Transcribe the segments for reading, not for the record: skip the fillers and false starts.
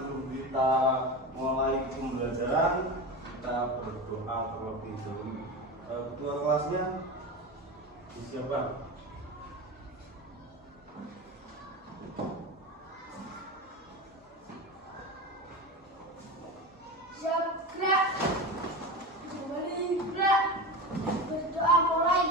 sebelum kita mulai pembelajaran, kita berdoa terlebih dahulu. Ketua kelasnya disiapkan. Siap, gerak. Kembali gerak. Berdoa mulai.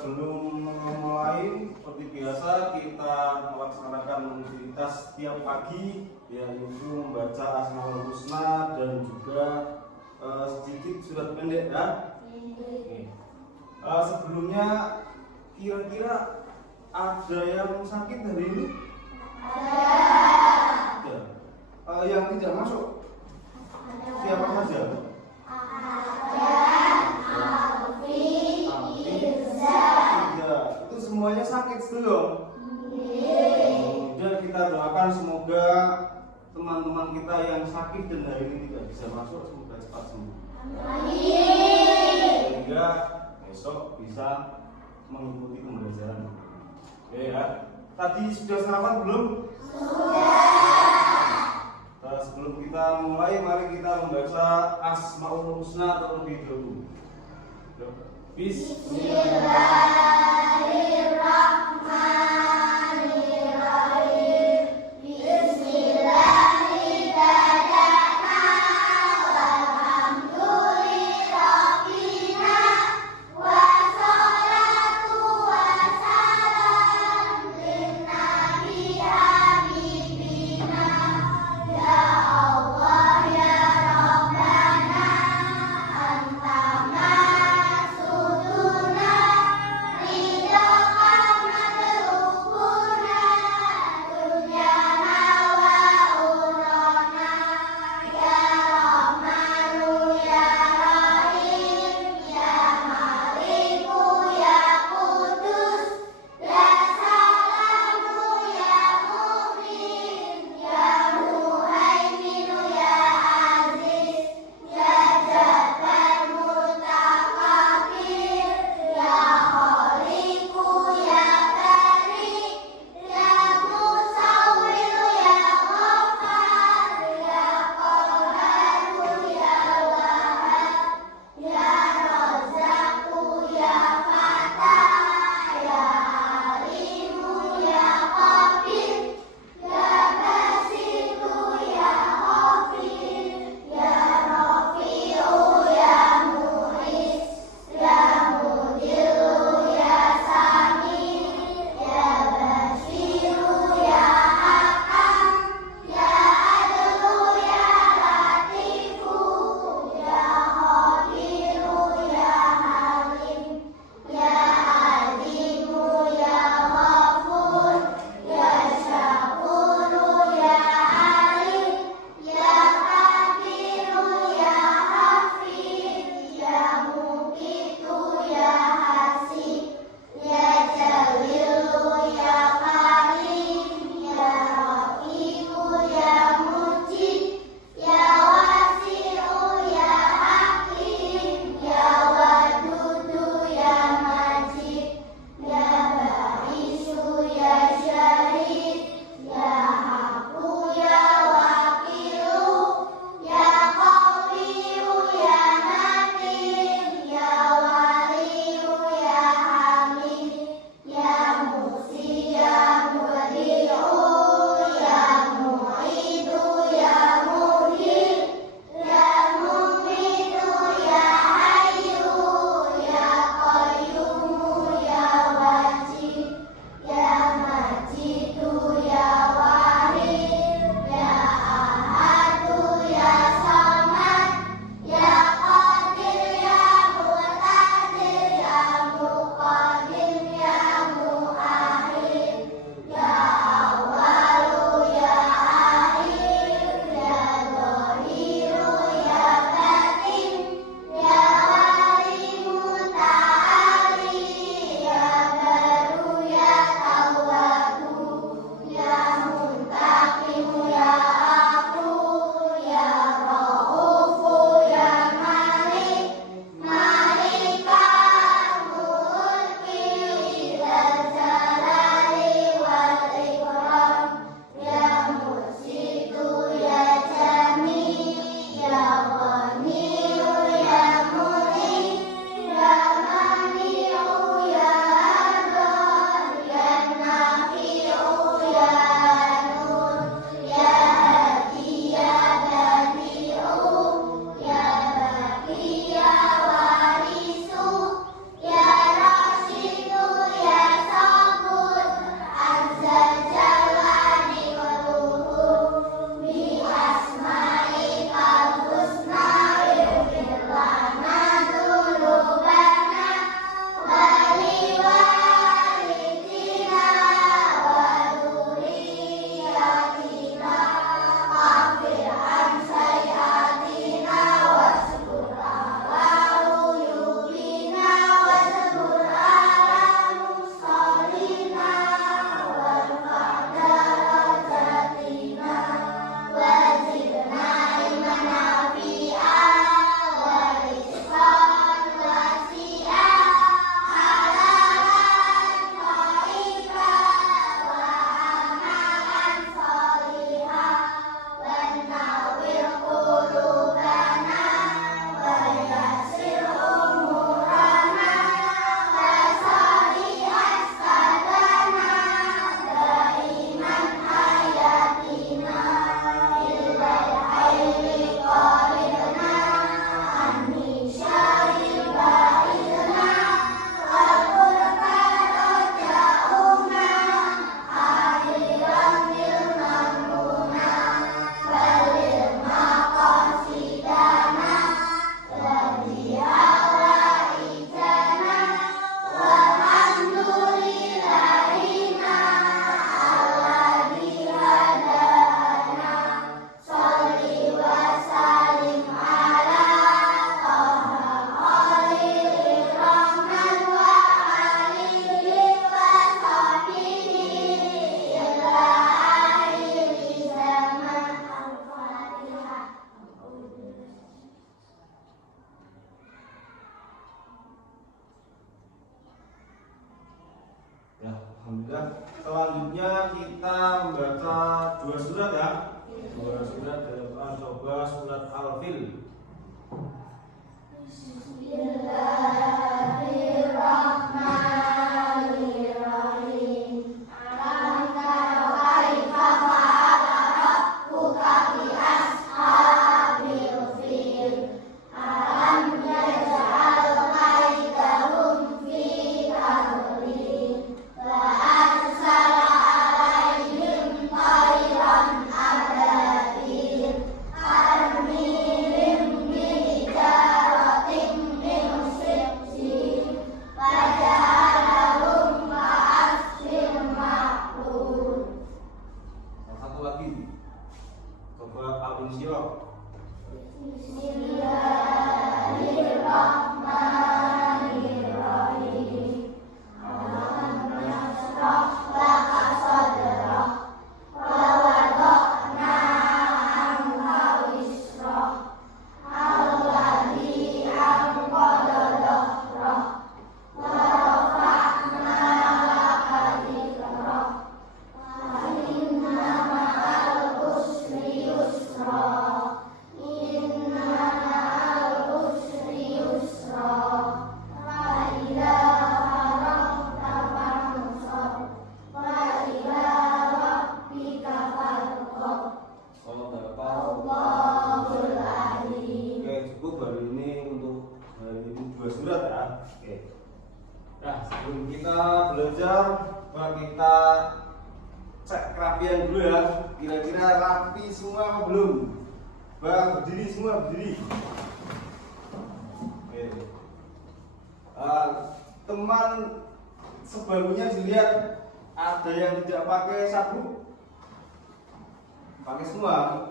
Sebelum memulai, seperti biasa kita melaksanakan rutinitas setiap pagi, yaitu membaca Asmaul Husna dan juga sedikit surat pendek ya. Sebelumnya kira-kira ada yang sakit hari ini? Ada. Yang tidak masuk? Siapa saja? Itu semuanya sakit belum? Kemudian kita doakan semoga teman-teman kita yang sakit dan hari ini tidak bisa masuk semoga cepat sembuh. Sehingga besok bisa mengikuti pembelajaran. Oke ya. Tadi sudah sarapan belum? Sudah. Sebelum kita mulai, mari kita membaca Asmaul Husna terlebih dahulu. Bismillahirrahmanirrahim. Bismillahirrahmanirrahim. Walhamdulillahirabbil wassalatu wassalam linnabi habibina ya Allah ya Rabbana anta masuduna Ya, alhamdulillah. Selanjutnya kita membaca dua surat ya. Dua surat dari Al-Quran. Coba surat Al-Fil. Bismillahirrahmanirrahim. Alam tara kaifa fa'ala rabbuka bi ashabil fil. Alam yaj'al kaidahum fi tadlil. Wa arsala 'alaihim tayran ababil. Tarmihim bihijaratin min sijil. Faja'alahum ka'asfin ma'kul. Satu lagi. Coba Al-Insyirah. Bismillahirrahmanirrahim. Alam nashrah laka sadrak wa wada'na 'anka wisrak alladzi anqadha dhahrak wa rafa'na laka dhikrak wa inna ma'al usri yusra. Inna ma'al usri yusra. Fa idza faragta fansab wa ila rabbika farghab. Allahul alim. Oke, cukup hari ini untuk hari ini dua surat ya. Oke. Nah, sebelum kita belajar, coba kita cek kerapian dulu ya. Kira-kira rapi semua apa belum? Bang, berdiri semua, berdiri. Oke. Teman sebelumnya dilihat ada yang tidak pakai sabuk, pakai semua.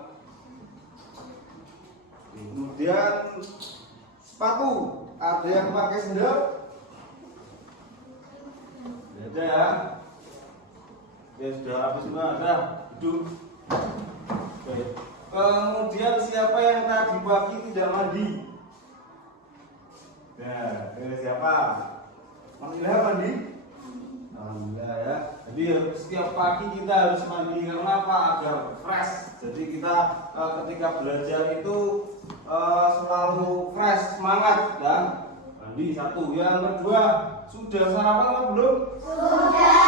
Kemudian sepatu, ada yang pakai sendal? Ada ya. Ya sudah habis semua, sudah duduk. Oke. Kemudian siapa yang tadi pagi tidak mandi? Nah, siapa? Mas Ilham mandi? Alhamdulillah ya. Jadi setiap pagi kita harus mandi karena apa? Agar fresh. Jadi kita ketika belajar itu selalu fresh, semangat dan mandi satu. Yang kedua, sudah sarapan atau belum? Sudah.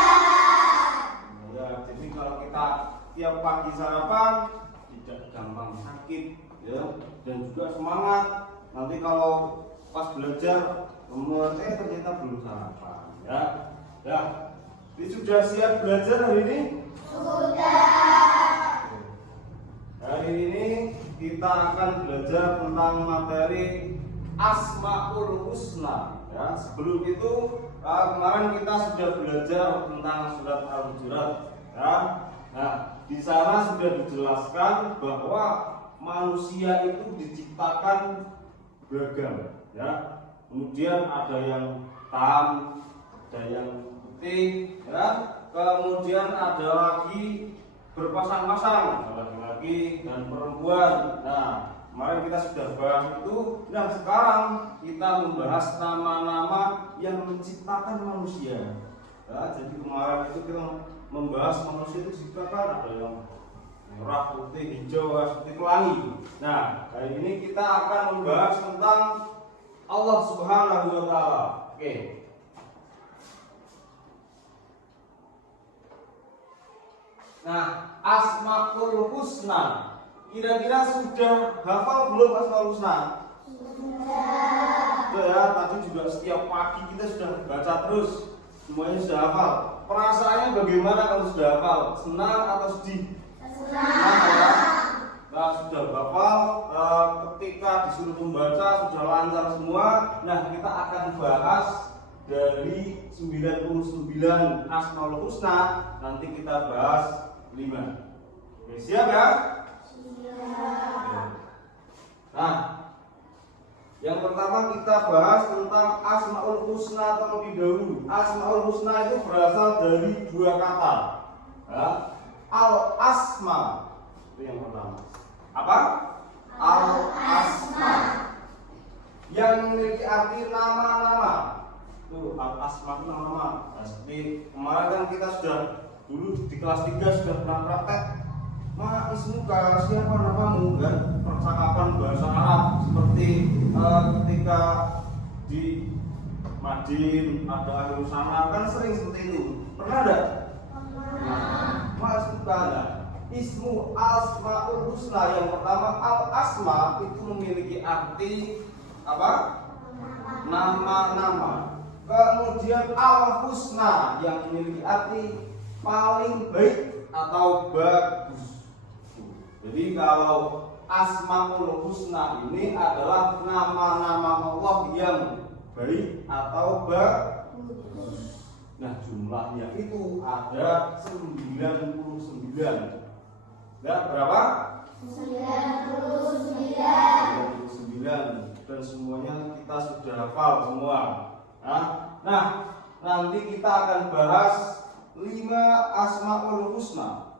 Ya, jadi kalau kita tiap pagi sarapan tidak gampang sakit ya, dan juga semangat. Nanti kalau pas belajar ternyata belum sarapan ya. Ya. Ini sudah siap belajar hari ini? Sudah. Hari ini kita akan belajar tentang materi Asmaul Husna. Ya, sebelum itu kemarin kita sudah belajar tentang surat Al-Hujurat. Ya. Nah, di sana sudah dijelaskan bahwa manusia itu diciptakan beragam. Ya. Kemudian ada yang hitam, ada yang putih, ya. Kemudian ada lagi berpasang-pasang, laki-laki dan perempuan. Nah, kemarin kita sudah bahas itu. Nah, sekarang kita membahas nama-nama yang menciptakan manusia. Ya, jadi kemarin itu kita membahas manusia itu diciptakan ada yang merah, putih, hijau, seperti pelangi. Nah, hari ini kita akan membahas tentang Allah Subhanahu wa Ta'ala. Oke. Nah, Asmaul Husna. Kira-kira sudah hafal belum Asmaul Husna? Sudah ya, tadi juga setiap pagi kita sudah baca terus. Semuanya sudah hafal. Perasaannya bagaimana kalau sudah hafal? Senang atau sedih? Senang ya. Nah, sudah hafal, ketika disuruh membaca sudah lancar semua. Nah, kita akan bahas dari 99 Asmaul Husna. Nanti kita bahas 5. Oke, siap ya? Siap. Nah, yang pertama kita bahas tentang Asmaul Husna terlebih dahulu. Asmaul Husna itu berasal dari dua kata. Ya. Al-Asma itu yang pertama. Apa? Al-Asma, yang memiliki arti nama-nama. Tuh, Al-Asma itu nama-nama. Nah, seperti kemarin kan kita sudah dulu di kelas 3 sudah pernah praktek. Ma ismuka, siapa namamu, kan percakapan bahasa Arab seperti ketika di Madin ada akhir sana kan sering seperti itu. Pernah enggak? Ma ismuka enggak? Ismu asmaul husna, yang pertama al asma itu memiliki arti apa? Nama-nama. Kemudian al husna yang memiliki arti paling baik atau bagus. Jadi kalau asmaul husna ini adalah nama-nama Allah yang baik atau bagus. Nah, jumlahnya itu ada 99. Enggak berapa? 99. Dan semuanya kita sudah hafal semua. Nah, nanti kita akan bahas 5 asmaul husna.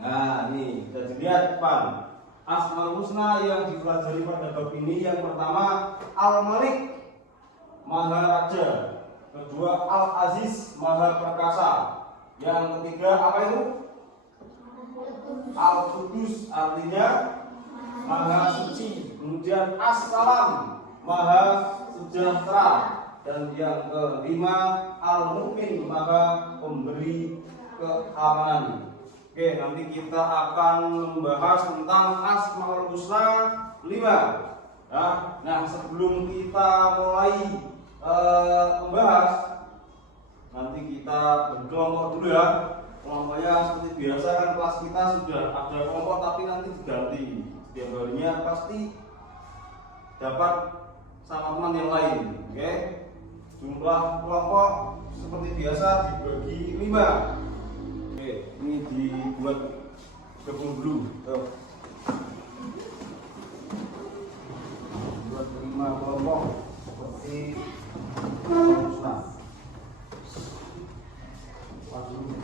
Nah, ini bisa dilihat depan. Asmaul husna yang dipelajari pada bab ini, yang pertama Al-Malik, Maha Raja. Kedua Al-Aziz, Maha Perkasa. Yang ketiga apa itu? Al-Qudus, artinya Maha Suci. Kemudian As-Salam, Maha Sejahtera. Dan yang kelima Al-Mu'min, Maha Pemberi keamanan. Oke, nanti kita akan membahas tentang Asmaul Husna 5. Nah, sebelum kita mulai membahas, nanti kita berkelompok dulu ya. Kelompoknya seperti biasa kan, kelas kita sudah ada kelompok tapi nanti diganti. Setiap harinya pasti dapat sama teman yang lain. Oke, jumlah kelompok seperti biasa dibagi 5. Oke, ini dibuat gabung dulu. Buat 5 kelompok seperti Husna. Pas dulu.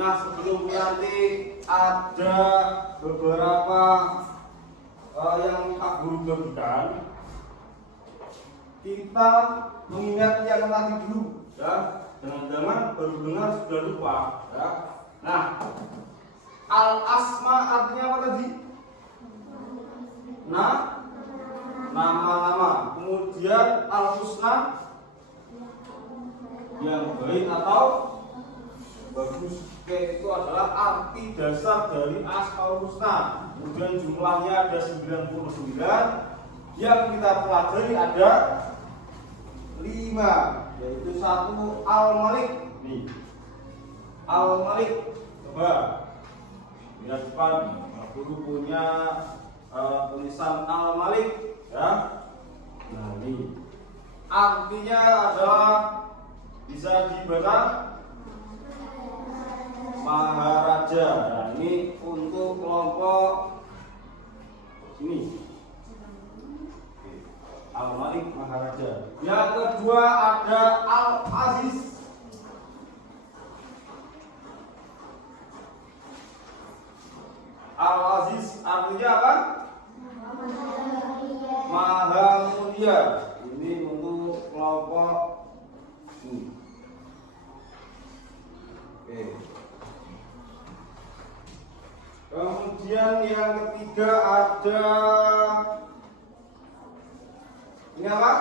Nah, sebelum nanti ada beberapa yang Pak Guru bagikan, kita mengingat yang tadi dulu, ya. Jangan-jangan baru dengar sudah lupa, ya. Nah, al-asma artinya apa tadi? Nah, nama-nama. Kemudian al-husna, yang baik atau bagus. Oke, itu adalah arti dasar dari Asmaul Husna. Kemudian jumlahnya ada 99. Yang kita pelajari ada 5, yaitu 1 Al-Malik. Nih, Al-Malik. Coba lihat depan, Guru punya tulisan Al-Malik, ya. Nah, ini artinya adalah bisa dibaca Maharaja. Nah, ini untuk kelompok ini. Al-Malik, Maharaja. Yang kedua ada Al-Aziz. Al-Aziz artinya apa? Maha mulia. Ini untuk yang ketiga ada ini apa?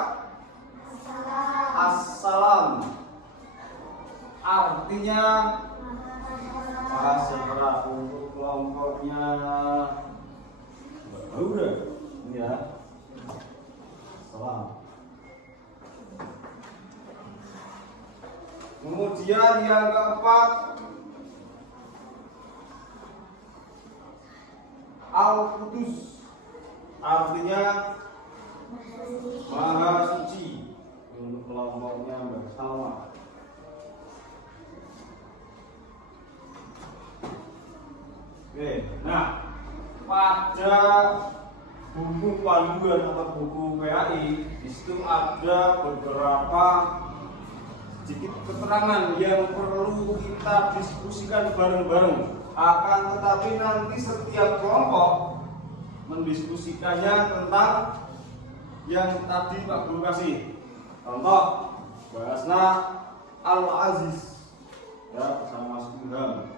Assalam. Artinya sejarah untuk kelompoknya udah ini ya. Assalam. Kemudian yang keempat Al-Qudus, artinya Maha Suci untuk kelompoknya Mbak Salma. Oke, nah pada buku panduan atau buku PAI di situ ada beberapa sedikit keterangan yang perlu kita diskusikan bareng-bareng. Akan tetapi nanti setiap kelompok mendiskusikannya tentang yang tadi Pak Guru kasih. Contoh, bahasna Al-Aziz ya bersama Mas Ilham.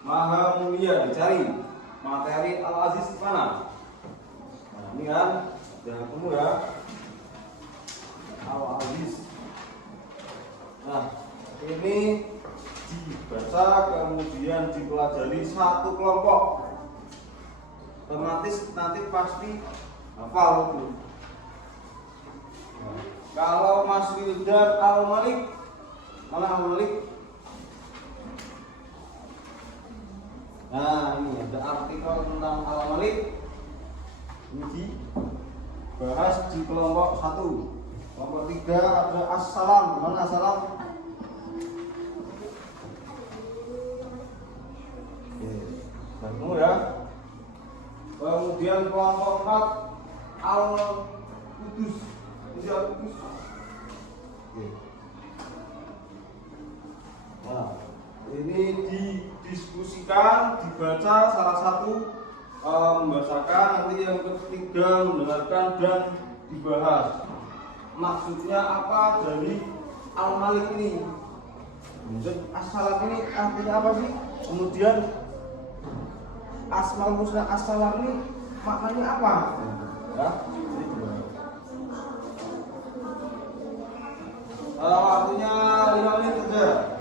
Maha mulia, dicari materi Al-Aziz di mana? Nah, ini kan jangan ketemu ya. Al-Aziz. Nah, ini dibaca kemudian dipelajari satu kelompok. Otomatis nanti pasti hafal itu. Nah, kalau Mas Wildan Al-Malik, mana Al-Malik? Nah, ini ada artikel tentang Al-Malik. Ini dibahas di kelompok 1. Kelompok 3 ada Assalam. Mana Assalam? Ketemu ya. Kemudian kelompok 4 Al-Qudus. Ini Al-Qudus. Nah, ini didiskusikan, dibaca salah satu membacakan, nanti yang ketiga mendengarkan dan dibahas. Maksudnya apa dari Al-Malik ini? Kemudian Assalam ini artinya apa sih? Kemudian Asmaul Husna Assalam ini maknanya apa? Ya, ini dibahas. Waktunya 5 menit saja.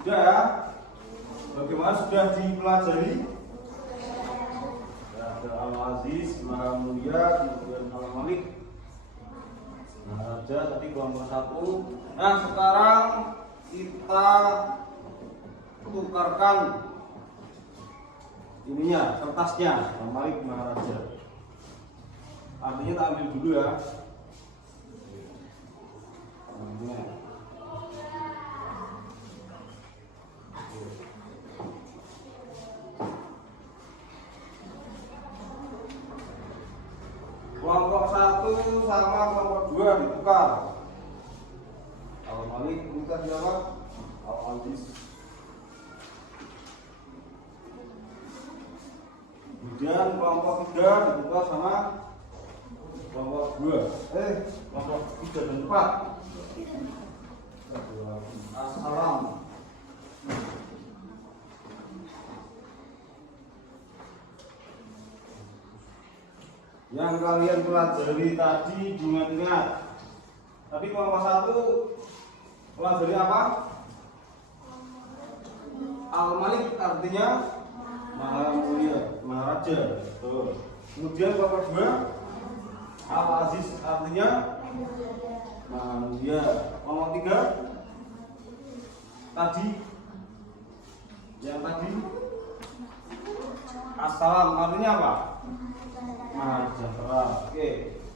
Sudah ya? Bagaimana sudah dipelajari? Ya, ada Al-Aziz, Maha Mulia, kemudian Al-Malik, Raja, tadi kelompok 1. Nah, sekarang kita tukarkan ininya, kertasnya, Al-Malik, Maha Raja. Artinya kita ambil dulu ya. Kelompok 1 sama kelompok 2 ditukar. Al-Malik bukan siapa? Al-Aziz. Kemudian kelompok 3 ditukar sama kelompok 2. Kelompok 3 dan 4. Assalam. Yang kalian pelajari tadi ingat-ingat. Tadi kelompok 1 pelajari apa? Al-Malik artinya Maha Mulia, Maha Raja. Tuh. Kemudian kelompok 2 Al-Aziz artinya Maha Mulia. Kelompok 3 tadi yang tadi Assalam artinya apa? Maha Sejahtera. Oke.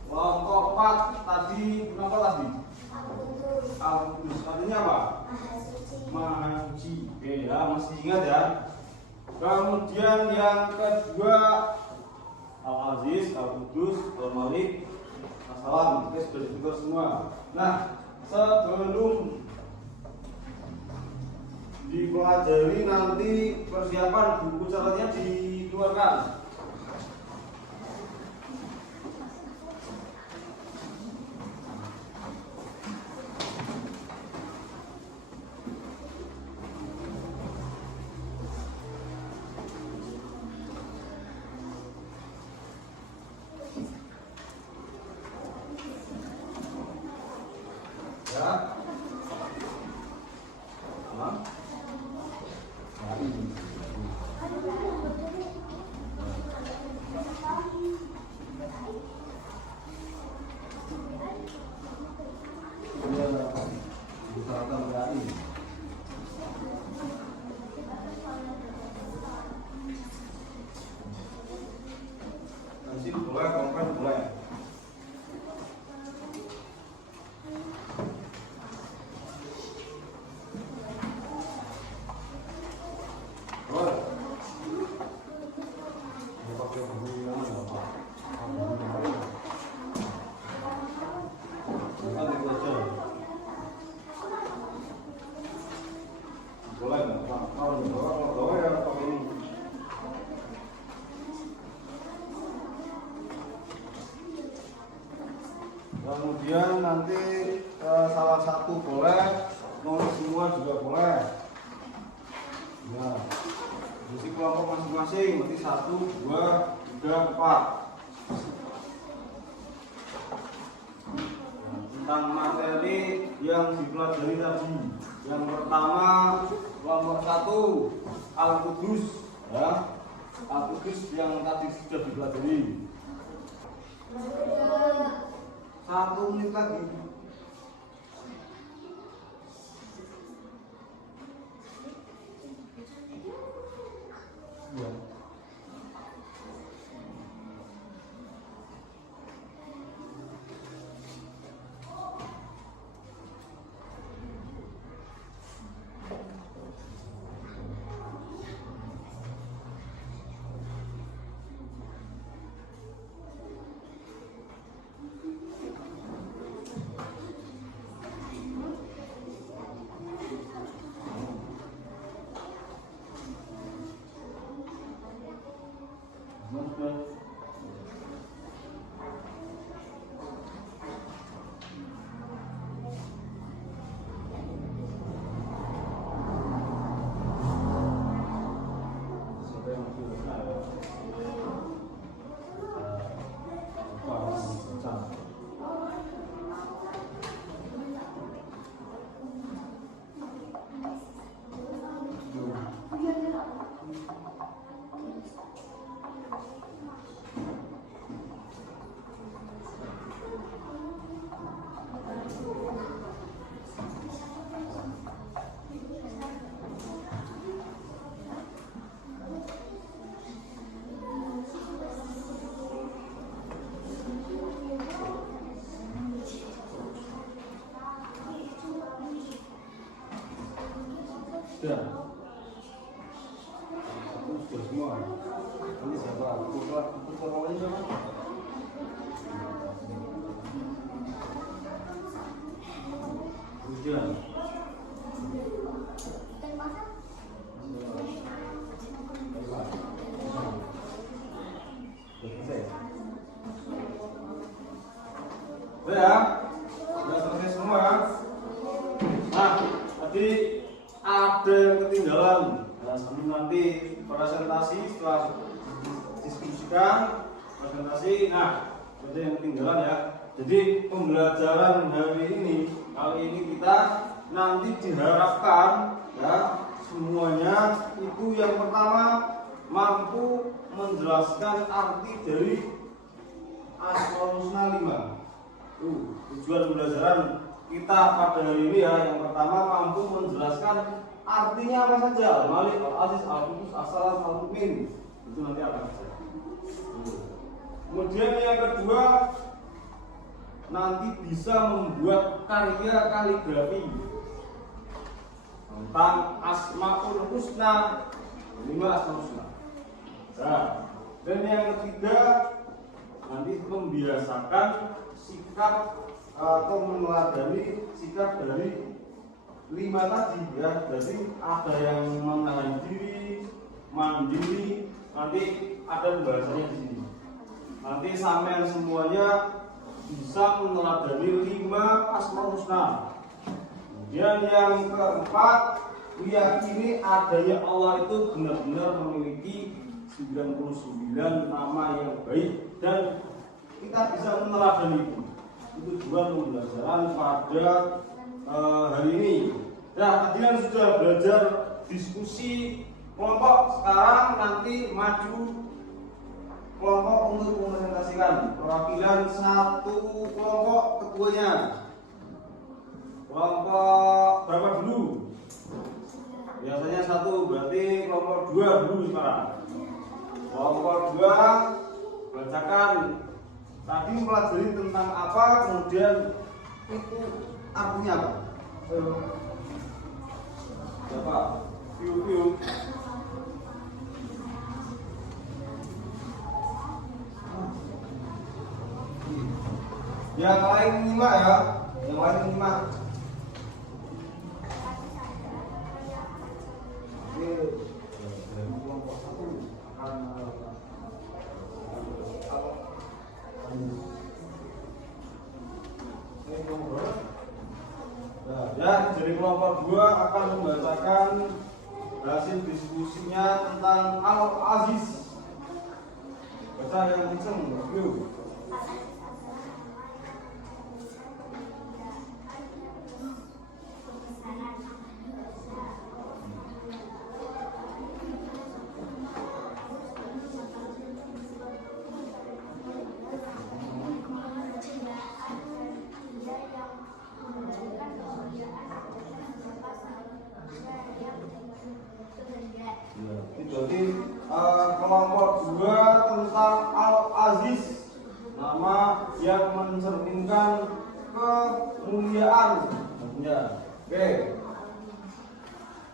Kelompok 4 tadi kenapa tadi? Al-Qudus artinya apa? Maha Suci. Oke ya, mesti ingat ya. Kemudian yang kedua Al-Aziz, Al-Qudus, Al-Malik, Assalam. Oke, sudah ditukar semua. Nah, sebelum dipelajari nanti persiapan buku caranya dikeluarkan. Ya. Aman. Nanti boleh, komplain boleh. Kemudian nanti salah satu boleh, nulis semua juga boleh. Nah, isi kelompok masing-masing, berarti 1, 2, 3, 4. tentang materi yang dipelajari tadi. Yang pertama kelompok 1 Al-Qudus, ya. Al-Qudus yang tadi sudah dipelajari. 1 menit lagi. Ya. Sudah. Sudah semua. Ini siapa? Ini siapa? Hujan. Sudah selesai semua. Nah, tadi ada yang ketinggalan. Nah, sebelum nanti presentasi, setelah diskusikan presentasi, nah ada yang ketinggalan ya. Jadi pembelajaran hari ini, kali ini kita nanti diharapkan ya semuanya itu yang pertama mampu menjelaskan arti dari Asmaul Husna 5. Tujuan pembelajaran kita pada hari ini ya, yang pertama mampu menjelaskan artinya apa saja. Al-Malik, Al-Aziz, Al-Qudus, As-Salam, Al-Mu'min. Itu nanti akan saja. Kemudian yang kedua, nanti bisa membuat karya kaligrafi tentang Asmaul Husna, 5 Asmaul Husna. Nah, dan yang ketiga, nanti membiasakan sikap atau meneladani sikap dari 5 tadi ya. Jadi ada yang menahan diri, mandiri, nanti ada pembahasannya di sini. Nanti sampai semuanya bisa meneladani 5 Asmaul Husna. Kemudian yang keempat, meyakini adanya Allah itu benar-benar memiliki 99 nama yang baik dan kita bisa meneladani itu. Itu tujuan pembelajaran pada hari ini. Nah, tadi kan sudah belajar diskusi kelompok, sekarang nanti maju kelompok untuk mempresentasikan perwakilan satu kelompok ketuanya. Kelompok berapa dulu? Biasanya satu, berarti kelompok 2 dulu sekarang. Kelompok 2 bacakan tadi mempelajari tentang apa, kemudian itu artinya apa? Siapa? View. Yang lain menyimak ya, yang lain menyimak. Dari kelompok 1 akan ya, dari kelompok 2 akan membacakan hasil diskusinya tentang Al-Aziz. Baca yang kenceng, yuk. pertama yang mencerminkan kemuliaan. Ya. Oke.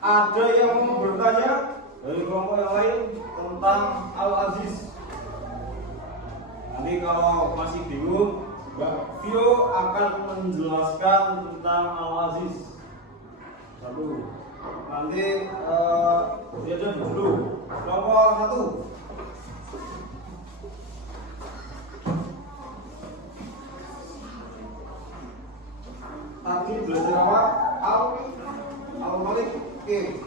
Ada yang mau bertanya dari kelompok yang lain tentang Al-Aziz? Nanti kalau masih bingung, Mbak Vio akan menjelaskan tentang Al-Aziz. Satu. Nanti dia dulu. Kelompok satu. Tadi belajar apa? Al-Malik. Oke.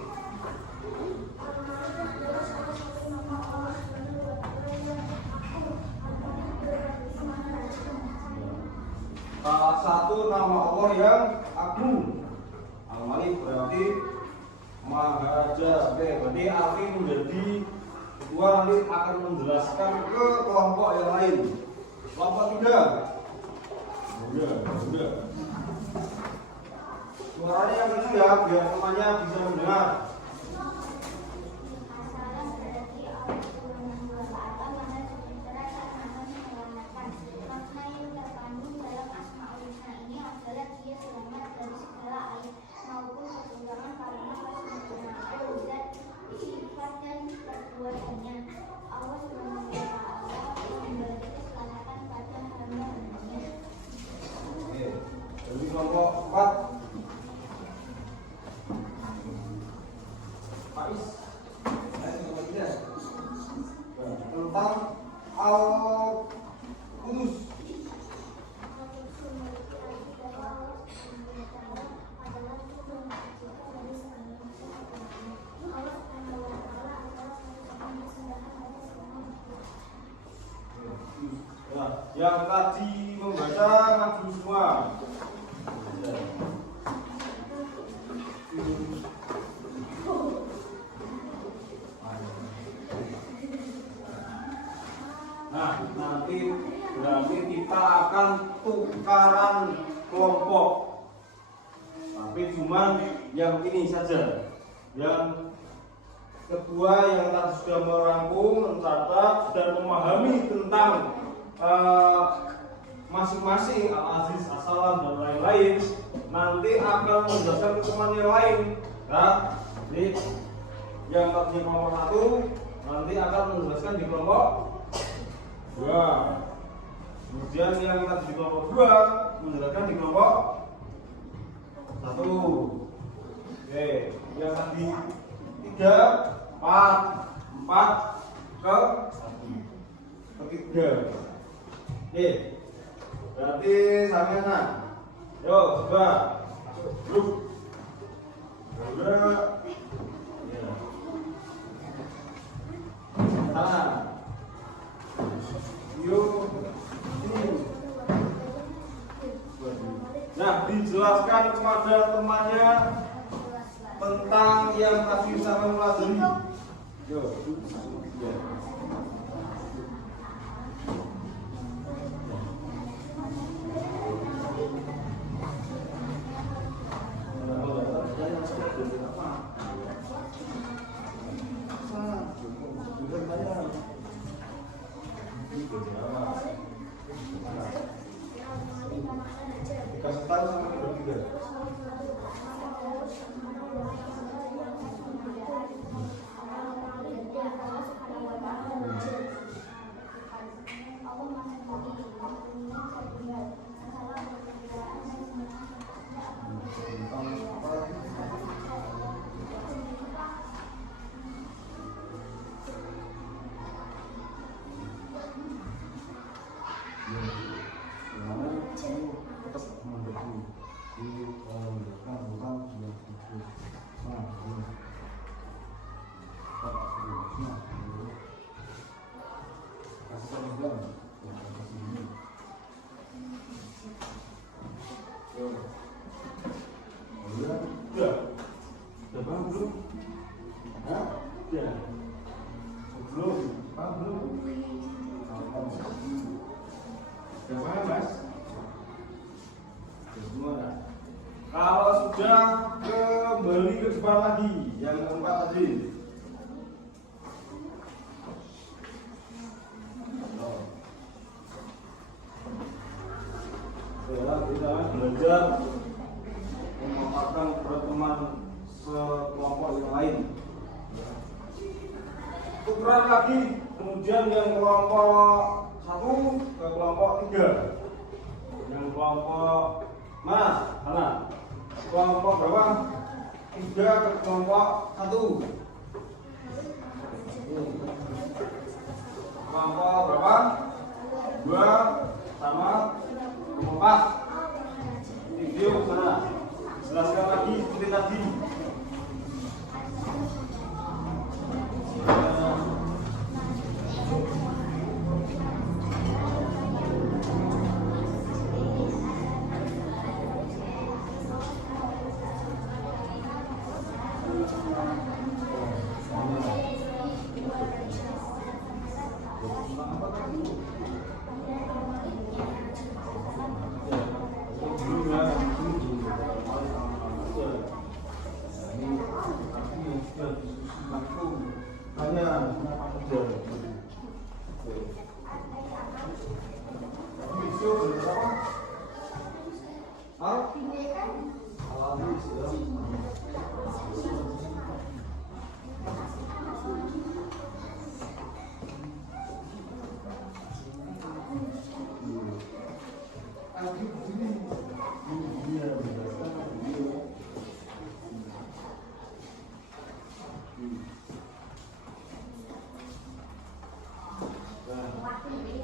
Salah satu nama Allah yang agung. Al-Malik berarti Maha Aja. Oke, berarti Alfi menjadi ketua, nanti akan menjelaskan ke kelompok yang lain. Kelompok 3. Udah. Suaranya yang kecil ya, biar semuanya bisa mendengar. Jadi kelompok 4. Faiz. Tentang Al-Qudus. Yang tadi membaca maju semua. Nah, nanti berarti kita akan tukaran kelompok. Tapi cuma yang ini saja. Yang kedua yang tadi sudah merangkum, mencatat dan memahami tentang masing-masing Al-Aziz, As-Salam dan lain-lain, nanti akan menjelaskan ke teman yang lain. Nah, jadi yang tadi kelompok 1 nanti akan menjelaskan di kelompok 2. Kemudian yang tadi di kelompok 2 menjelaskan di kelompok 1. Oke, yang tadi 3, 4 ke 1. Oke, berarti sama. Yo, coba grup. Udah. Nah, yuk. Nah, dijelaskan kepada temannya tentang yang tadi sama pelajari. Yo, kasih tahu sama kita juga. Kalau sudah kembali ke depan lagi, yang keempat tadi. Ya, kita belajar memaparkan kepada teman sekelompok yang lain. Tukeran lagi, kemudian yang kelompok 1 ke kelompok 3. Yang kelompok mana? Kelompok berapa? 3 ke kelompok 1. Kelompok berapa? 2 sama kelompok 4. Video sana. Jelaskan lagi seperti tadi.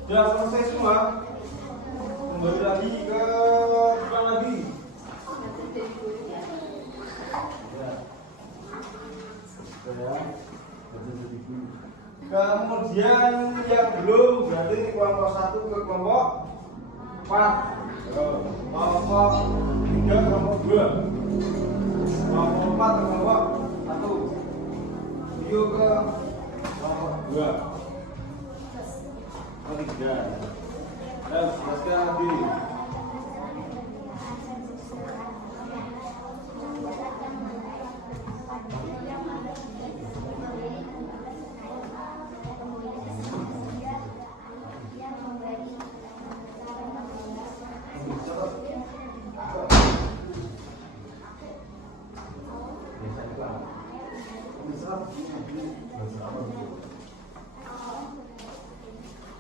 Sudah selesai semua. Kembali lagi ke depan lagi. Kemudian yang belum berarti kelompok 1 ke kelompok 4. Kelompok 3 ke kelompok 2. Kelompok 4 ke kelompok 1. Video ke kelompok 2. 3. Dan jelaskan lagi.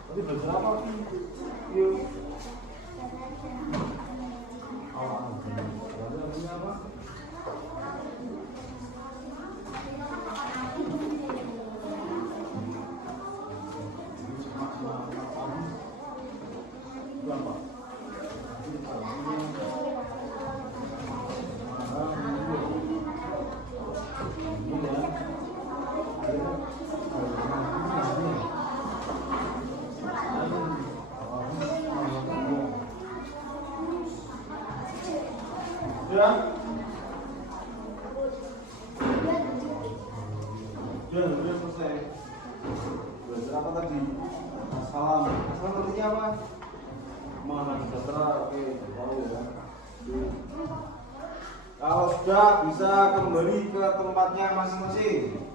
Tapi belajar apa? Yuk. Belajarnya apa? Berapa? Sudah selesai. Belajar apa tadi? Assalam. Assalam artinya apa? Mana sejahtera? Oke, tahu ya. Kalau sudah bisa kembali ke tempatnya masing-masing.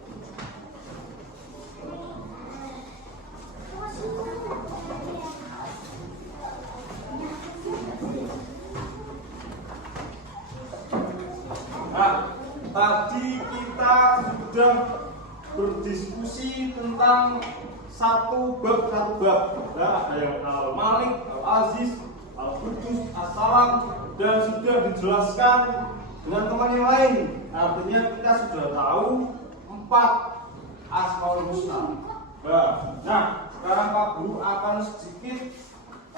Nah, tadi kita sudah berdiskusi tentang satu bab. Nah, ada yang Al-Malik, Al-Aziz, Al-Qudus, As-Salam, dan sudah dijelaskan dengan teman yang lain. Artinya kita sudah tahu 4 Asmaul Husna. Nah, sekarang Pak Guru akan sedikit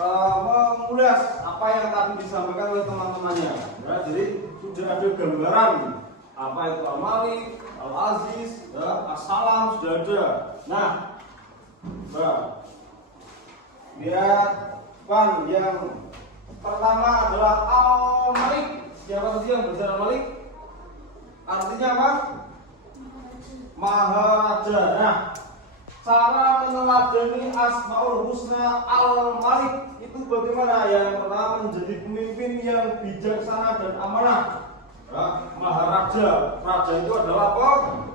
mengulas apa yang tadi disampaikan oleh teman-temannya. Ya, jadi sudah ada gambaran apa itu Al-Malik, Al-Aziz, As-Salam sudah ada. Nah, lihat kan yang pertama adalah Al-Malik. Siapa tadi yang belajar Al-Malik? Artinya apa? Maharaja. Nah, cara meneladani Asmaul Husna Al-Malik itu bagaimana? Yang pertama, menjadi pemimpin yang bijaksana dan amanah. Maharaja, raja itu adalah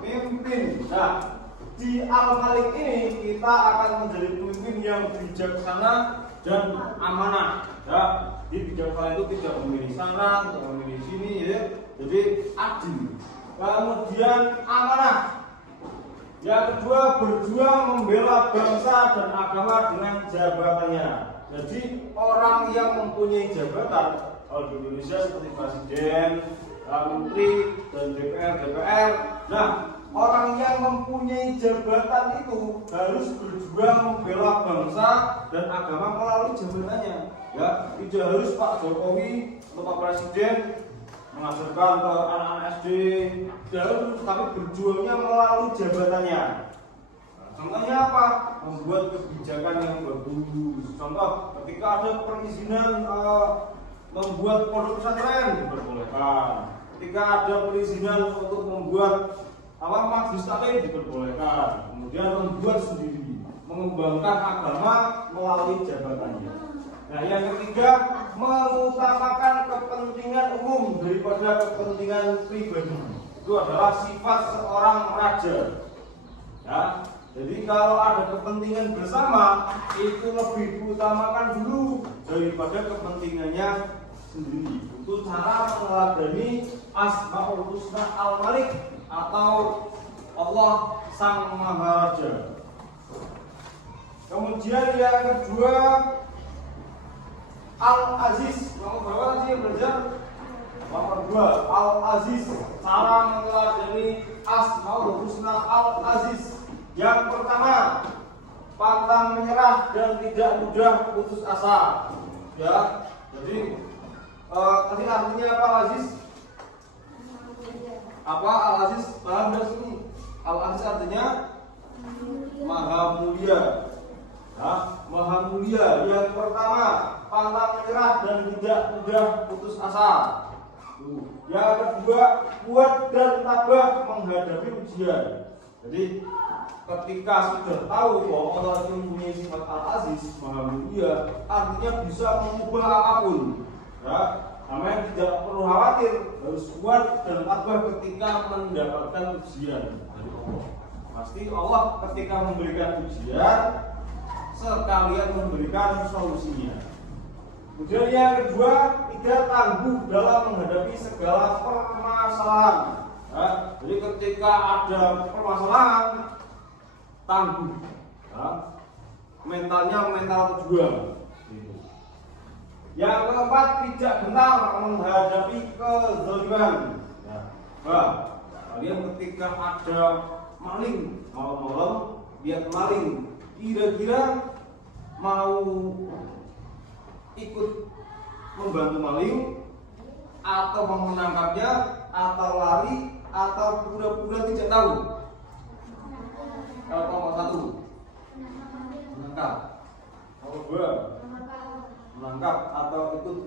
pemimpin. Nah, di Al-Malik ini kita akan menjadi pemimpin yang bijaksana dan amanah. Di bijaksana itu tidak memilih sana, tidak memilih sini, ya. Jadi adil. Kemudian amanah. Yang kedua, berjuang membela bangsa dan agama dengan jabatannya. Jadi orang yang mempunyai jabatan, kalau di Indonesia seperti presiden, menteri, dan DPR. Nah, orang yang mempunyai jabatan itu harus berjuang membela bangsa dan agama melalui jabatannya. Ya, tidak harus Pak Jokowi atau Pak Presiden mengajarkan ke anak-anak SD, tidak harus, tapi berjuangnya melalui jabatannya. Contohnya apa? Membuat kebijakan yang bagus. Contoh, ketika ada perizinan membuat pondok pesantren diperbolehkan. Ketika ada perizinan untuk membuat majelis taklim diperbolehkan. Kemudian membuat sendiri, mengembangkan agama melalui jabatannya. Nah, yang ketiga, mengutamakan kepentingan umum daripada kepentingan pribadi. Itu adalah sifat seorang raja. Ya, jadi kalau ada kepentingan bersama, itu lebih diutamakan dulu daripada kepentingannya sendiri. Itu cara meneladani Asmaul Husna Al-Malik atau Allah Sang Maharaja. Kemudian yang kedua, Al-Aziz. Nomor berapa tadi yang belajar? Nomor 2, Al-Aziz. Cara meneladani Asmaul Husna Al-Aziz. Yang pertama, pantang menyerah dan tidak mudah putus asa. Ya, jadi tadi artinya apa Al-Aziz? Apa Al-Aziz? Paham dari sini? Al-Aziz artinya maha mulia. Ya, maha mulia. Yang pertama, pantang menyerah dan tidak mudah putus asa. Yang kedua, kuat dan tabah menghadapi ujian. Jadi ketika sudah tahu bahwa Allah itu mempunyai sifat Al-Aziz, maha mulia, artinya bisa mengubah apapun. Ya, namanya tidak perlu khawatir, harus kuat dan tabah ketika mendapatkan ujian dari Allah. Pasti Allah ketika memberikan ujian sekalian memberikan solusinya. Kemudian yang kedua, tidak tangguh dalam menghadapi segala permasalahan. Ya, jadi ketika ada permasalahan, tangguh. Ya, mentalnya mental pejuang. Yang keempat, tidak gentar menghadapi kezaliman. Ya, kalian ketika ada maling malam-malam, lihat maling, kira-kira mau ikut membantu maling atau mau menangkapnya atau lari atau pura-pura tidak tahu? Kalau nomor 1 menangkap, nomor 2 menangkap atau ikut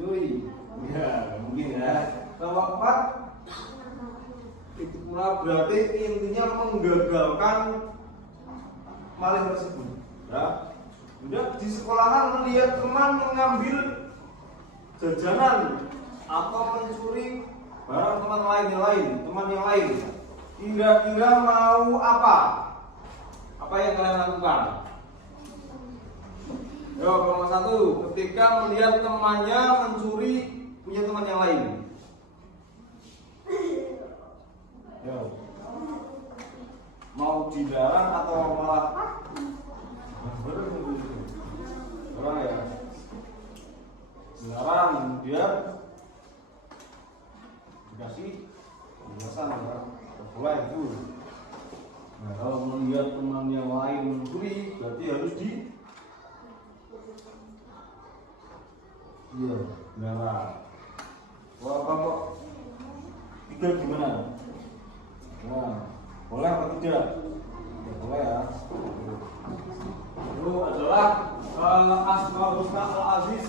nyuri, ya mungkin ya. Nomor 4 itu pula berarti intinya menggagalkan maling tersebut. Ya. Kemudian di sekolahan melihat teman mengambil jajanan atau mencuri barang teman yang lain. Kira-kira mau apa? Apa yang kalian lakukan? Yo, nomor 1, ketika melihat temannya mencuri punya teman yang lain. Yo. Mau dilarang atau malah orang ya dilarang, dia dikasih penjelasan boleh itu. Nah, kalau melihat teman yang lain mencuri berarti harus dilarang. Wah, kok 3 gimana? Nah, boleh atau tidak? Ya, boleh ya. Itu adalah Asmaul Husna Al-Aziz,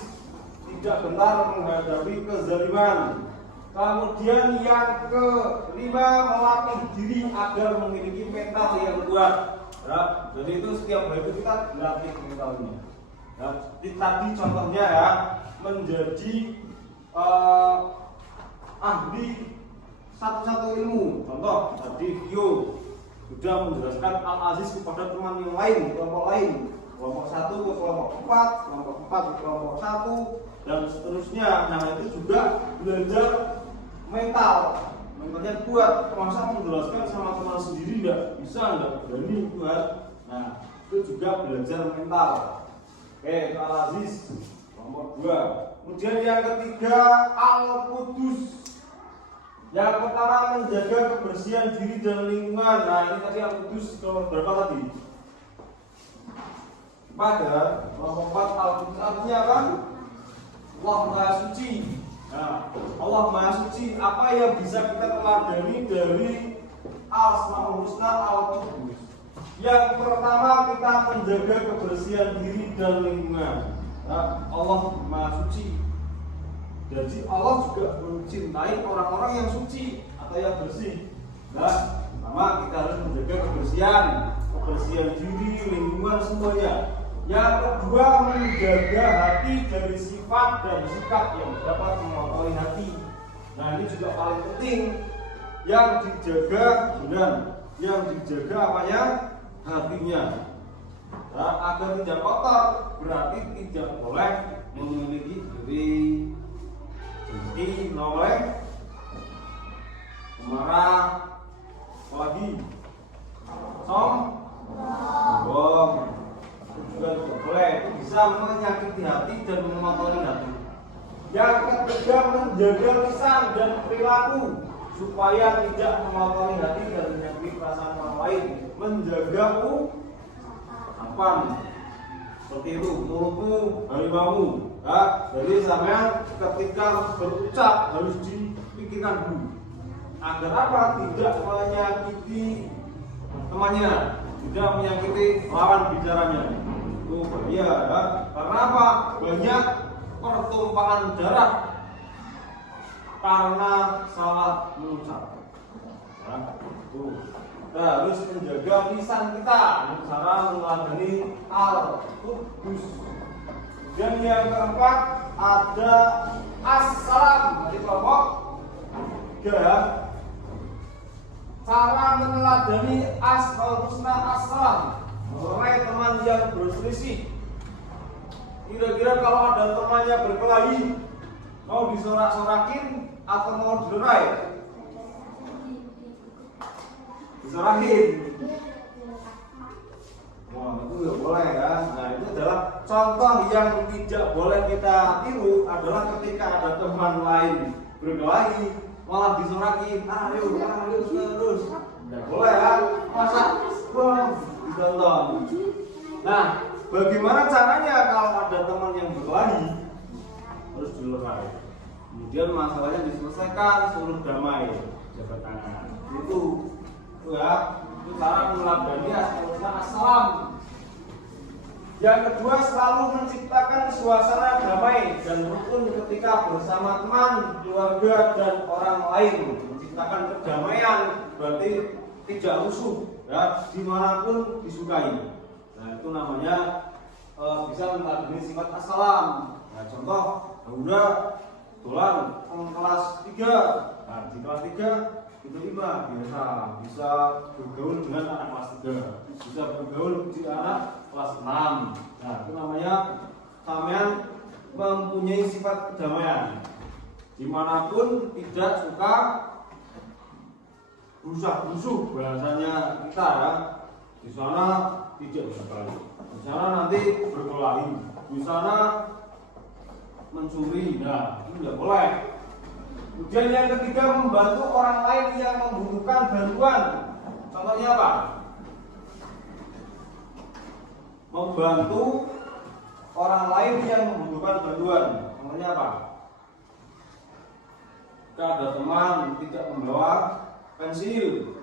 tidak gentar menghadapi kezaliman. Kemudian yang kelima, melatih diri agar memiliki mental yang kuat. Ya, jadi itu setiap hari itu kita melatih mentalnya. Ya, tadi contohnya ya, menjadi ahli satu ilmu. Contoh tadi Vio sudah menjelaskan Al-Aziz kepada teman yang lain, kelompok lain. kelompok 1 ke kelompok 4, kelompok 4 ke kelompok 1, dan seterusnya. Nah, itu juga belajar mental. Mentalnya kuat, masa menjelaskan sama teman sendiri nggak bisa, nggak berani kuat. Nah, itu juga belajar mental. Oke, Al-Aziz kelompok 2. Kemudian yang ketiga, Al-Qudus. Yang pertama, menjaga kebersihan diri dan lingkungan. Nah, ini tadi Al-Qudus kelompok berapa tadi? Pada kelompok 4, Al-Qudus artinya apa? Allah Maha Suci. Nah, Allah Maha Suci, apa yang bisa kita teladani dari Al-Asmaul Husna Al-Qudus? Yang pertama, kita menjaga kebersihan diri dan lingkungan. Nah, Allah Maha Suci. Jadi Allah juga mencintai orang-orang yang suci atau yang bersih. Nah, pertama kita harus menjaga kebersihan diri, lingkungan, semuanya. Yang kedua, menjaga hati dari sifat dan sikap yang dapat mengotori hati. Nah, ini juga paling penting. Yang dijaga benar, yang dijaga apanya? Hatinya. Nah, agar tidak kotor, berarti tidak boleh memiliki diri noleh, marah, apalagi sombong, juga tidak boleh. Itu bisa menyakiti hati dan mengotori hati. Yang ketiga, menjaga lisan dan perilaku supaya tidak mengotori hati dan menyakiti perasaan orang lain. Menjaga ucapan seperti itu, mulutmu harimau. Nah, jadi sampean ketika berucap harus dipikirkan dulu. Agar apa? Tidak menyakiti temannya, tidak menyakiti lawan bicaranya. Itu bahaya ya. Karena apa? Banyak pertumpahan darah karena salah mengucap. Nah, itu. Nah, harus menjaga lisan kita dengan cara meladeni Al-Qudus. Dan yang keempat ada As-Salam di kelompok 3. Cara meneladani Asmaul Husna As-Salam, meraih teman yang berselisih. Kira-kira kalau ada temannya berkelahi, mau disorak-sorakin atau mau dilerai? Disorakin. Wah, itu nggak boleh ya. Nah, itu adalah contoh yang tidak boleh kita tiru adalah ketika ada teman lain berkelahi malah disorakin, ayo terus. Nggak boleh ya. Masa ditonton. Nah, bagaimana caranya kalau ada teman yang berkelahi? Harus dilerai. Kemudian masalahnya diselesaikan, suruh damai, jabat tangan. Itu ya. Itu cara meladani Assalam. Yang kedua, selalu menciptakan suasana damai dan rukun ketika bersama teman, keluarga, dan orang lain. Menciptakan kedamaian berarti tidak rusuh, ya, dimanapun disukai. Nah, itu namanya bisa meladani sifat Assalam. Nah, contoh, Bunda dolan kelas 3. Nah, di kelas 3 itu 5 biasa bisa bergaul dengan anak kelas 3, bisa bergaul di anak kelas 6. Nah, itu namanya sampean mempunyai sifat kedamaian. Dimanapun tidak suka rusuh bahasanya kita ya. Di sana tidak berkelahi, di sana nanti berkelahi, di sana mencuri. Nah, itu tidak boleh. Kemudian yang ketiga, membantu orang lain yang membutuhkan bantuan. Contohnya apa? Membantu orang lain yang membutuhkan bantuan. Contohnya apa? Jika ada teman tidak membawa pensil,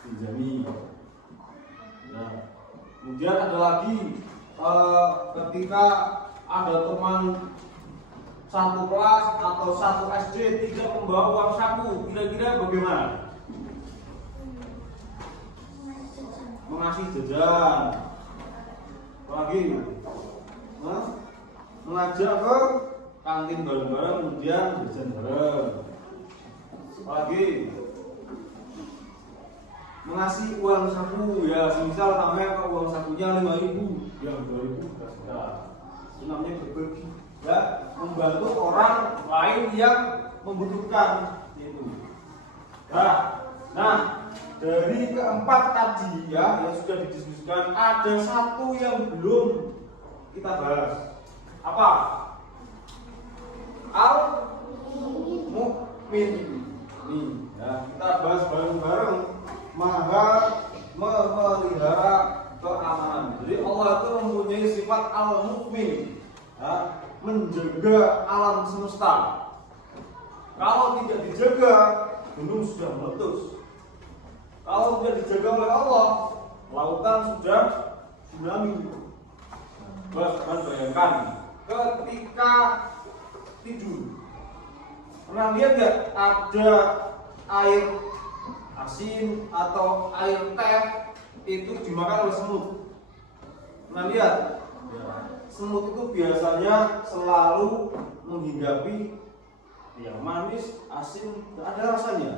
pinjami. Nah, kemudian ada lagi ketika ada teman satu kelas atau satu SD tidak membawa uang saku, kira-kira bagaimana? Mengasih jajan, lagi, mengajak ke kantin bareng-bareng, kemudian jajan bareng, lagi, mengasih uang saku, ya misal namanya uang sakunya 5.000, ya 2.000 sudah. Itu namanya berbagi, ya membantu orang lain yang membutuhkan itu. Nah, dari keempat tadi ya yang sudah didiskusikan, ada satu yang belum kita bahas. Apa? Al-Mu'min. Nih, ya, kita bahas bareng-bareng. Maha memelihara keamanan. Jadi Allah itu mempunyai sifat Al-Mu'min, ya, menjaga alam semesta. Kalau tidak dijaga, gunung sudah meletus. Kalau tidak dijaga oleh Allah, lautan sudah tsunami. Bahkan bayangkan ketika tidur, pernah lihat nggak ada air asin atau air teh itu dimakan oleh semut? Pernah lihat? Semut itu biasanya selalu menghinggapi yang manis, asin, tidak ada rasanya.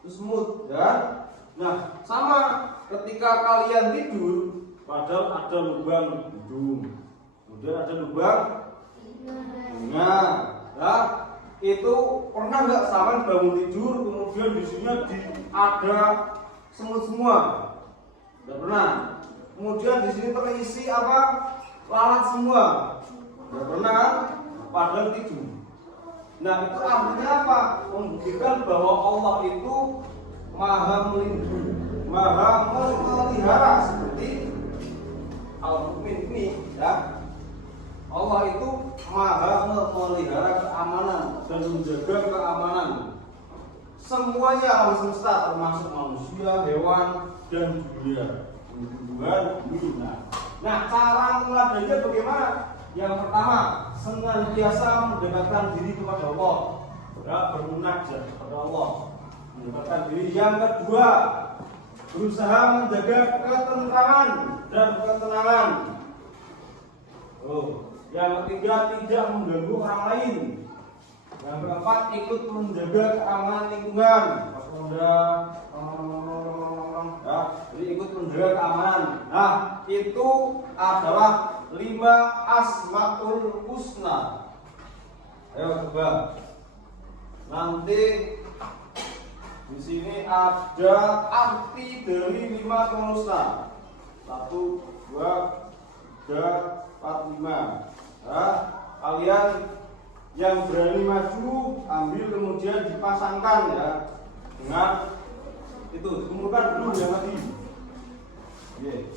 Itu semut, ya. Nah, sama ketika kalian tidur, padahal ada lubang hidung, kemudian ada lubang telinga, ya. Itu pernah nggak sampai bangun tidur, kemudian di sini ada semut semua? Tidak pernah. Kemudian di sini terisi apa? Lalat semua. Tidak pernah, padahal tidur. Nah, itu artinya apa? Membuktikan bahwa Allah itu maha melindungi, maha memelihara, seperti Al-Mu'min ini, ya. Allah itu maha memelihara keamanan dan menjaga keamanan semuanya alam semesta, termasuk manusia, hewan, dan dunia, tumbuhan, bumi. Nah, cara meladainya bagaimana? Yang pertama, senantiasa mendekatkan diri kepada Allah, ya, bermunajat kepada Allah, mendekatkan diri. Yang kedua, berusaha menjaga ketentraman dan ketenangan. Yang ketiga, tidak mengganggu orang lain. Yang keempat, ikut menjaga keamanan lingkungan. Ya, jadi ikut menjaga keamanan. Nah, itu adalah 5 Asmaul Husna. Ayo coba. Nanti di sini ada arti dari 5 Asmaul Husna. 1, 2, 3, 4, 5. Nah, kalian yang berani maju ambil kemudian dipasangkan, ya, dengan itu kumpulkan dulu yang tadi. Oke.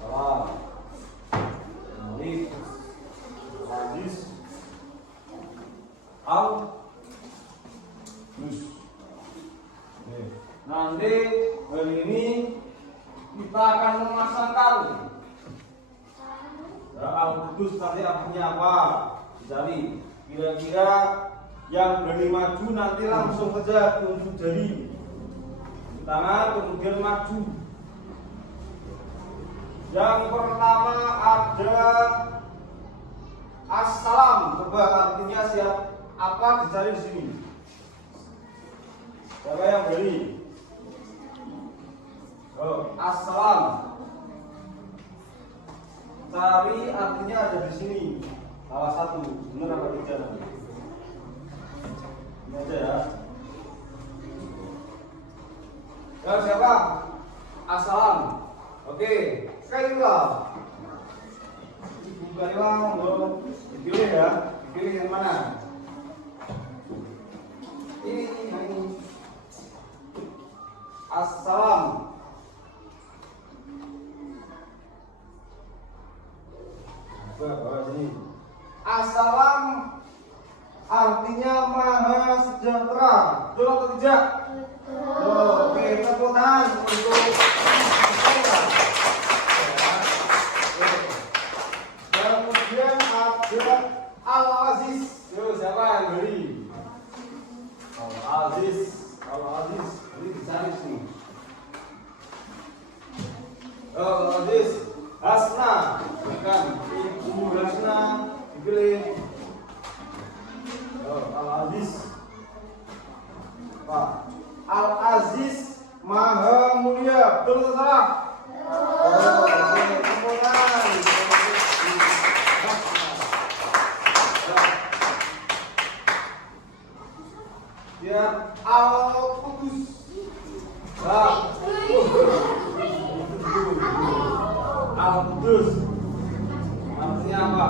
Salam. Malik. Hadis. Al. Yus. Oke. Nanti hari ini kita akan memasangkan Al-Qudus nanti artinya apa? Dicari. Kira-kira yang berani maju nanti langsung saja tunjuk jari tangan, kemudian maju. Yang pertama ada Assalam. Coba artinya siap apa? Dicari di sini. Siapa yang beri? Assalam. Cari artinya ada di sini. Salah satu. Benar apa tidak? Ini aja ya. Ya, siapa? Assalam. Oke, sekali lah. Bukanlah monggo dipilih ya. Dipilih yang mana? Ini. Assalam. Bawah sini. Assalam artinya maha sejahtera. Betul atau tidak? Oke, tepuk tangan untuk kemudian ada Al-Aziz. Yo, siapa yang beri? Al-Aziz. Al-Aziz. Ini dicari sini. Al-Aziz. Hasna. Bukan. Ibu Hasna. Dipilih. Al-Aziz. Pak. Al-Aziz Maha Mulia. Betul atau salah? Oh, oke, tepuk tangan. Biar Al-Qudus. Al-Qudus artinya apa?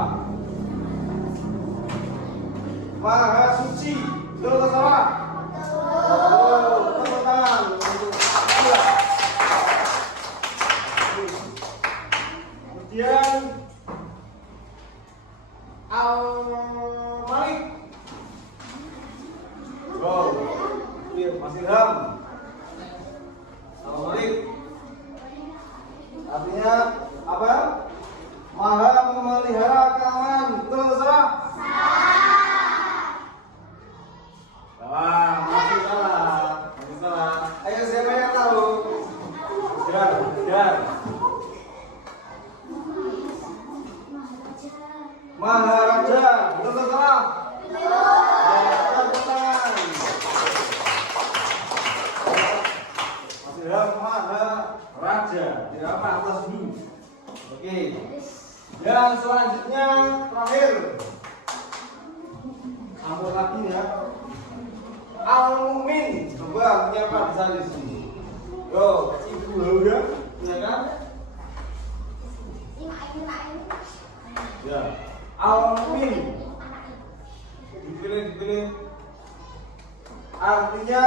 Maha suci. Betul atau salah? Oh, tepuk tangan untuk Allah. Kemudian Al-Malik. Oh, iya, masih Ilham. Al-Malik artinya apa? Maha memelihara keamanan. Betul atau salah? Salah, masih salah. Masih salah. Ayo siapa yang tahu? Kejar. Maharaja. Betul atau salah? Tepuk tangan. Masih dalam Maharaja. Tidak apa, atas dulu. Oke. Dan selanjutnya terakhir. Ampun lagi ya. Al-Mumin. Coba menyapa bisa di sini. Yo, Ibu Laura, ya kan? Ya. Al-Mumin. Dipilih. Artinya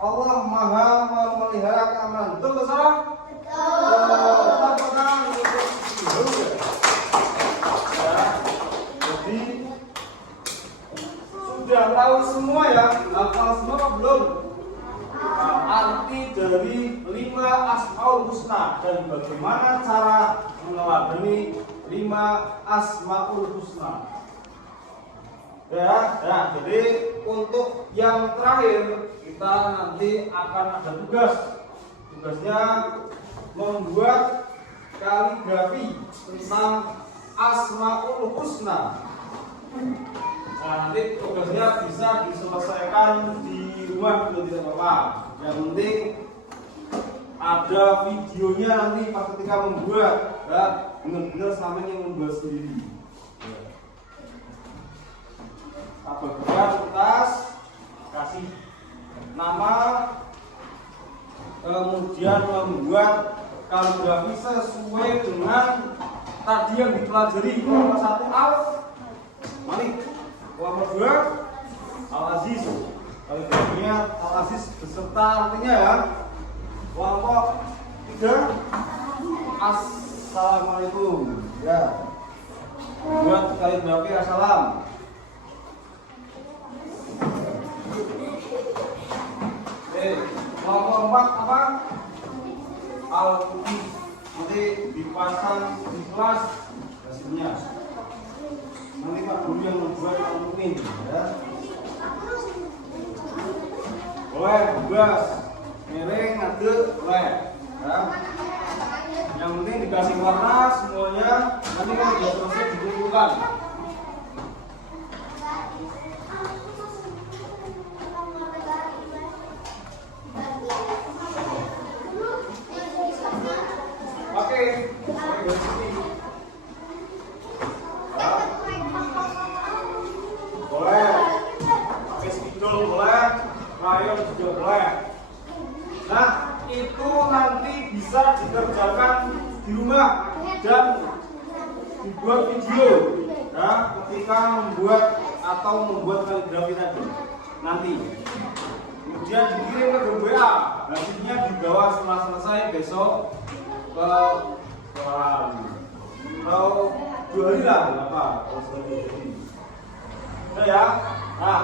Allah Maha memelihara keamanan. Betul atau salah? Ya. Jadi sudah tahu semua ya? Hafal semua apa belum? Arti dari 5 Asmaul Husna dan bagaimana cara meneladani 5 Asmaul Husna. Ya, jadi untuk yang terakhir kita nanti akan ada tugas. Tugasnya membuat kaligrafi tentang Asmaul Husna. Nah, nanti tugasnya bisa diselesaikan di rumah kalau tidak apa-apa. Yang penting ada videonya nanti pas ketika membuat, ya, benar-benar sampai yang membuat sendiri. Bagikan kertas, kasih nama, kemudian membuat kaligrafi sesuai dengan tadi yang dipelajari. Kelompok 1 Al-Malik, kelompok 2 Al-Aziz. Kaligrafinya Al-Aziz beserta artinya ya. Kelompok 3 Assalamualaikum. Ya, buat kaligrafi assalam. Kelompok 4 apa? Al-Qudus. Nanti dipasang di kelas hasilnya. Nanti Pak Guru yang membuat Al-Mumin, ya. Boleh bebas, miring, ngadeg, boleh. Ya. Yang penting dikasih warna semuanya. Nanti kalau sudah selesai dikumpulkan. Boleh, pakai spidol boleh, rayon juga boleh. Nah, itu nanti bisa dikerjakan di rumah dan dibuat video, ya, ketika membuat atau membuat kaligrafi tadi nanti. Kemudian dikirim ke grup WA, hasilnya dibawa setelah selesai besok ke sekolah atau 2 hari lah, berapa kalau sudah jadi. Udah ya. Nah,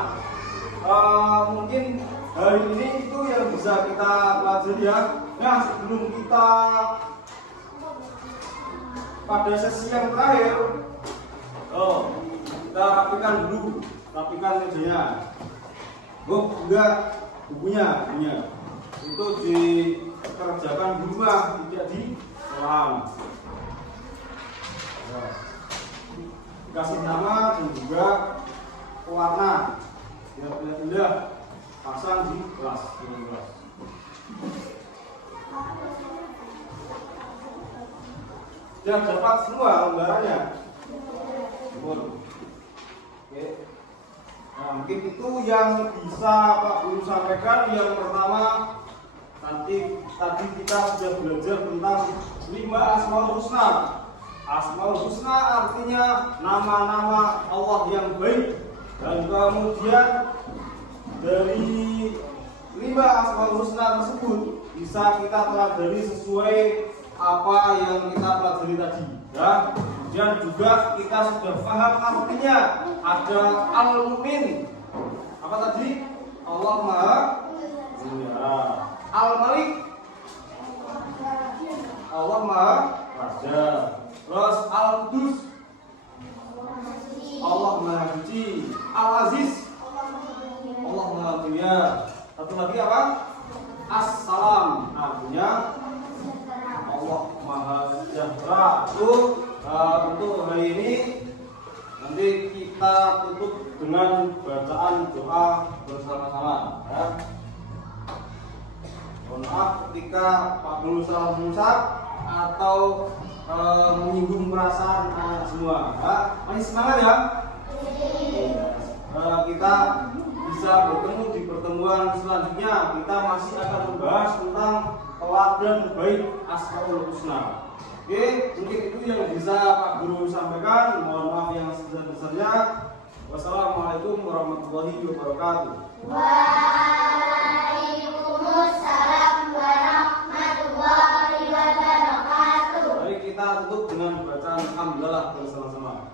mungkin hari ini itu yang bisa kita pelajari ya. Nah, sebelum kita pada sesi yang terakhir, kita rapikan dulu, rapikan mejanya. Enggak, bukunya itu dikerjakan di rumah, tidak di sekolah. Dikasih nama dan juga warna biar indah. pasang di kelas. Sudah dapat semua lembarannya? Oke. Nah, mungkin itu yang bisa Pak Guru sampaikan. Yang pertama, tadi kita sudah belajar tentang 5 Asmaul Husna. Asmaul Husna artinya nama-nama Allah yang baik. Dan kemudian dari 5 Asmaul Husna tersebut bisa kita pelajari sesuai apa yang kita pelajari tadi. Ya. Kemudian juga kita sudah paham artinya. Ada Al-Mu'min. Apa tadi? Allah Maha Mulia. Al-Malik. Allah Maha Raja. Terus Al-Qudus. Allah Maha Suci. Al-Aziz. Allah Maha Mulia. Satu lagi apa? As-Salam. Artinya Allah Maha Sejahtera. Itu untuk hari ini. Nanti kita tutup dengan bacaan doa bersama-sama. Ya. Mohon maaf ketika Pak Guru salah mengucap atau menyinggung perasaan anak semua. Ya. Masih semangat ya? Kita bisa bertemu di pertemuan selanjutnya. Kita masih akan membahas tentang teladan baik Asmaul Husna. Oke, mungkin itu yang bisa Pak Guru sampaikan. Mohon maaf yang sebesar-besarnya. Wassalamualaikum warahmatullahi wabarakatuh. Waalaikumsalam warahmatullahi wabarakatuh. Mari kita tutup dengan bacaan hamdalah bersama-sama.